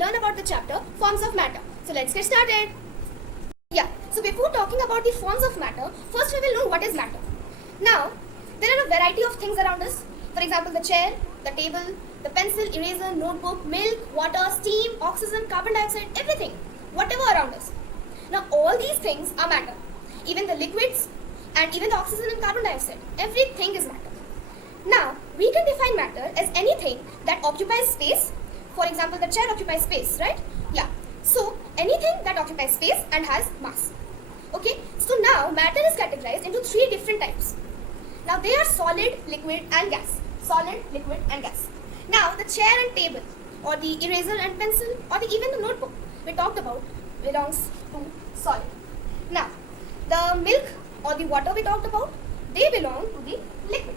learn about the chapter Forms of Matter. So let's get started. Yeah, so before talking about the forms of matter, first we will know what is matter. Now, there are a variety of things around us. For example, the chair, the table, the pencil, eraser, notebook, milk, water, steam, oxygen, carbon dioxide, everything, whatever around us. Now, all these things are matter. Even the liquids and even the oxygen and carbon dioxide, everything is matter. Now, we can define matter as anything that occupies space. For example, the chair occupies space, right? Yeah. So, anything that occupies space and has mass. Okay. So, now matter is categorized into three different types. Now, they are solid, liquid and gas. Solid, liquid and gas. Now, the chair and table or the eraser and pencil or even the notebook we talked about belongs to solid. Now, the milk or the water we talked about, they belong to the liquid.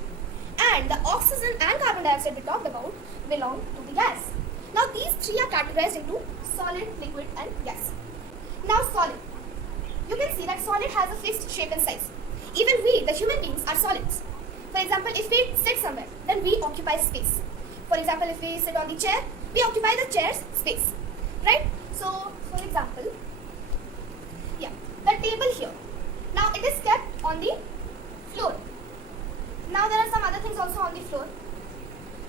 And the oxygen and carbon dioxide we talked about belong to the gas. Now these three are categorized into solid, liquid and gas. Now solid. You can see that solid has a fixed shape and size. Even we, the human beings, are solids. For example, if we sit somewhere, then we occupy space. For example, if we sit on the chair, we occupy the chair's space. Right? So, for example, yeah, the table here. Now it is kept on the floor. Now there are some other things also on the floor.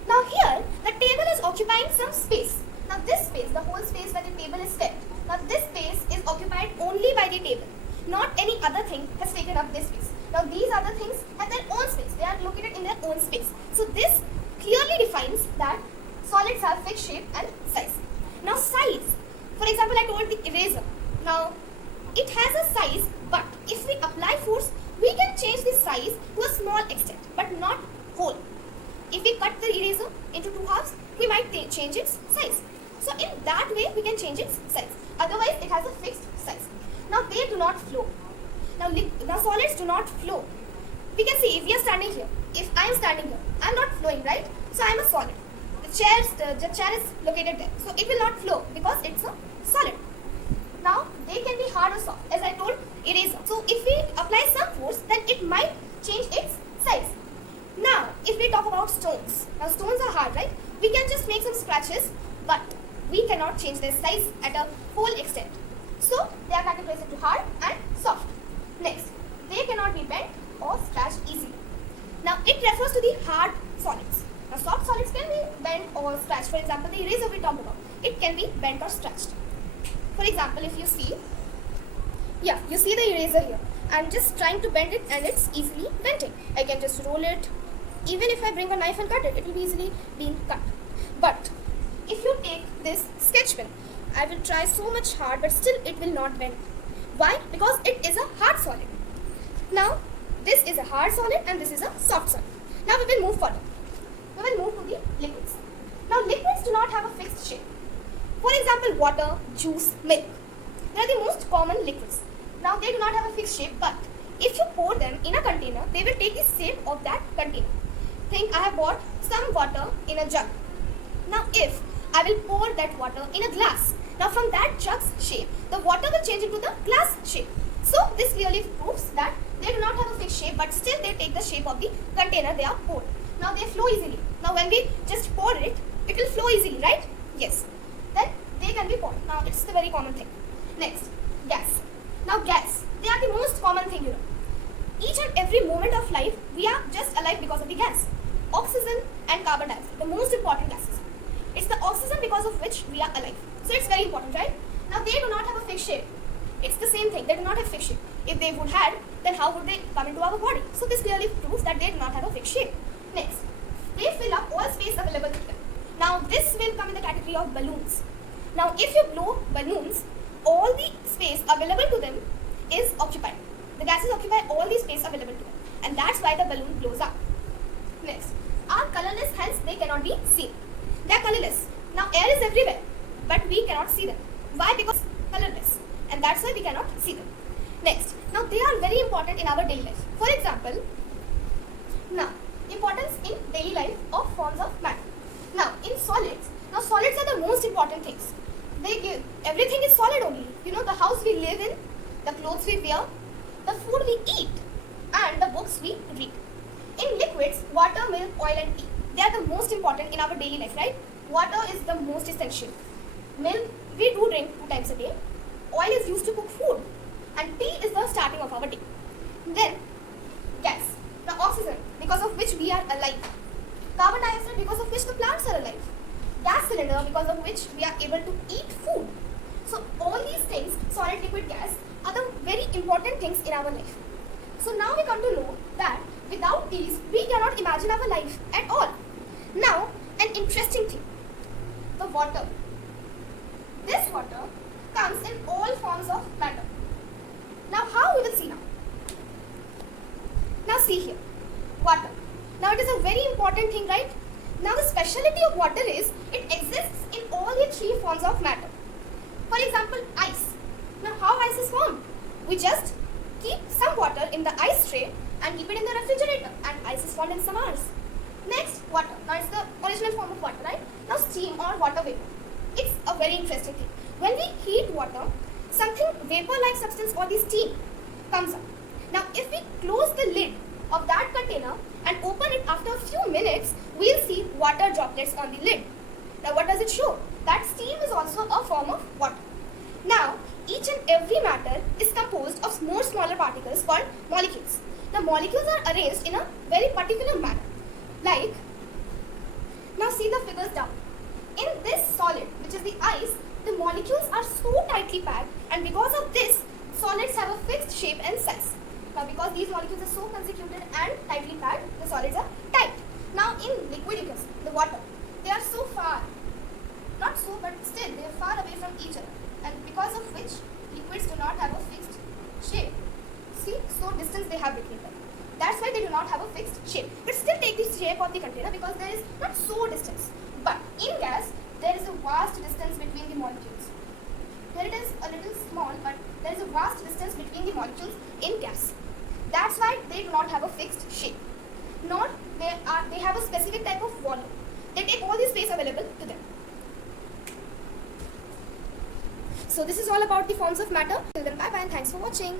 Now here, the table is occupying some space. Now this space, the whole space where the table is kept, now this space is occupied only by the table. Not any other thing has taken up this space. Now these other things have their own space. They are located in their own space. So this clearly defines that solids have fixed shape and size. Now size. For example, I told the eraser. Now it has a size, but if we apply force, we can change the size to a small extent, but not whole. If we cut the eraser into two halves, we might change its size. So in that way, we can change its size. Otherwise, it has a fixed size. Now they do not flow. Now solids do not flow. We can see if we are standing here. If I am standing here, I am not flowing, right? So I am a solid. The chair is located there. So it will not flow because it's a solid. Now they can be hard or soft, as I told eraser. So if we apply some force, then it might change its size. Now if we talk about stones, now stones are hard, right? We can just make some scratches, but we cannot change their size at a whole extent. So they are categorized into hard and soft. Next, they cannot be bent or scratched easily. Now it refers to the hard solids. Now soft solids can be bent or scratched. For example, the eraser we talked about, it can be bent or scratched. For example, if you see, yeah, you see the eraser here. I'm just trying to bend it and it's easily bending. I can just roll it. Even if I bring a knife and cut it, it will be easily being cut. But if you take this sketch pen, I will try so much hard, but still it will not bend. Why? Because it is a hard solid. Now, this is a hard solid and this is a soft solid. Now we will move further. We will move to the liquids. Now liquids do not have a fixed shape. For example, water, juice, milk. They are the most common liquids. Now they do not have a fixed shape, but if you pour them in a container, they will take the shape of that container. Think I have bought some water in a jug. Now if I will pour that water in a glass, now from that jug's shape, the water will change into the glass shape. So this clearly proves that they do not have a fixed shape, but still they take the shape of the container they are poured. Now they flow easily. Now when we just pour it, it will flow easily, right? Yes. Then they can be poured. Now it's the very common thing. Next, gas. Now gas, they are the most common thing, you know. Each and every moment of life, we are just alive because of the gas. Oxygen and carbon dioxide, the most important gases. It's the oxygen because of which we are alive. So it's very important, right? Now they do not have a fixed shape. It's the same thing, they do not have fixed shape. If they would have, then how would they come into our body? So this clearly proves that they do not have a fixed shape. Next, they fill up all space available to them. Now this will come in the category of balloons. Now if you blow balloons, all the space available to them is occupied. The gases occupy all the space available to them, and that's why the balloon blows up. Next, are colorless, hence they cannot be seen. They are colorless. Now air is everywhere, but we cannot see them. Why? Because colorless, and that's why we cannot see them. Next, now they are very important in our daily life. For example, now importance in daily life of forms of matter. Now in solids, now solids are the most important things. They give, everything is solid only. You know, the house we live in, the clothes we wear, the food we eat, and the books we read. In liquids, water, milk, oil and tea, they are the most important in our daily life, right? Water is the most essential. Milk we do drink 2 times a day. Oil is used to cook food, and tea is the starting of our day. Then gas. Now oxygen, because of which we are alive. Carbon dioxide, because of which the plants are alive. Gas cylinder, because of which we are able to eat food. So all these things, solid, liquid, gas, are the very important things in our life. So now we come to know that without these, we cannot imagine our life at all. Now, an interesting thing. The water. This water comes in all forms of matter. Now how we will see now? Now see here. Water. Now it is a very important thing, right? Now the speciality of water is it exists in all the 3 forms of matter. For example, ice. Now how ice is formed? We just keep some water in the ice tray and keep it in the refrigerator, and ice is formed in some hours. Next, water. Now it's the original form of water, right? Now steam or water vapor. It's a very interesting thing. When we heat water, something vapor-like substance or the steam comes up. Now if we close the lid of that container and open it after a few minutes, we'll see water droplets on the lid. Now what does it show? That steam is also a form of water. Now each and every matter is composed of more smaller particles called molecules. The molecules are arranged in a very particular manner. Like, now see the figures down. In this solid, which is the ice, the molecules are so tightly packed, and because of this, solids have a fixed shape and size. Now because these molecules are so consecuted and tightly packed, the solids are tight. Now in liquid, you can see the water. They are so far, not so, but still they are far away from each other, and because of which liquids do not have a fixed shape. See, so distance they have between them. That's why they do not have a fixed shape. But still take the shape of the container because there is not so distance. But in gas, there is a vast distance between the molecules. Here it is a little small, but there is a vast distance between the molecules in gas. That's why they do not have a fixed shape. Nor they have a specific type of volume. They take all the space available to them. So this is all about the forms of matter. Till then, bye bye and thanks for watching.